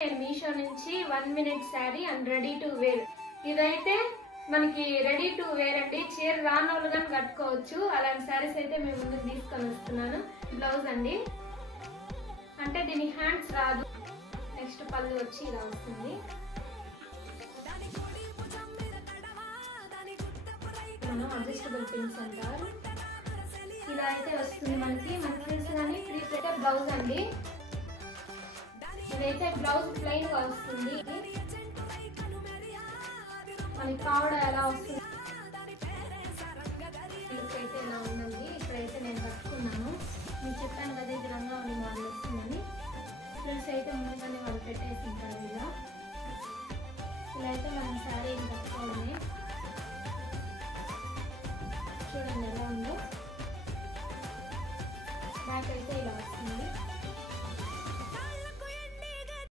మీషో నుంచి 1 minute sari and ready to wear. ఇదైతే మనకి రెడీ టు వేర్ అండి. చీర రానోళ్ళు కానీ కట్టుకోవచ్చు. అలాంటి శారీస్ అయితే మేము ముందుకు తీసుకొని వస్తున్నాను. బ్లౌజ్ అండి, అంటే దీని హ్యాండ్స్ రాదు. నెక్స్ట్ పళ్ళు వచ్చి ఇలా వస్తుంది. మనం అడ్జస్టబుల్ పిన్స్ అంటారు. ఇలా అయితే వస్తుంది మనకి తెలుసు కానీ ఫ్రీ ప్లేట్ బ్లౌజ్ అండి. ఇదైతే బ్లౌజ్ ప్లెయిన్ గా వస్తుంది. మనకి కావడ ఎలా వస్తుంది అయితే ఇలా ఉందండి. ఇప్పుడైతే నేను కట్టుకున్నాను. నేను చెప్పాను కదా ఇది రంగా మోడల్ వస్తుందని. ఫ్రెండ్స్ అయితే ముందుగానే వాళ్ళకి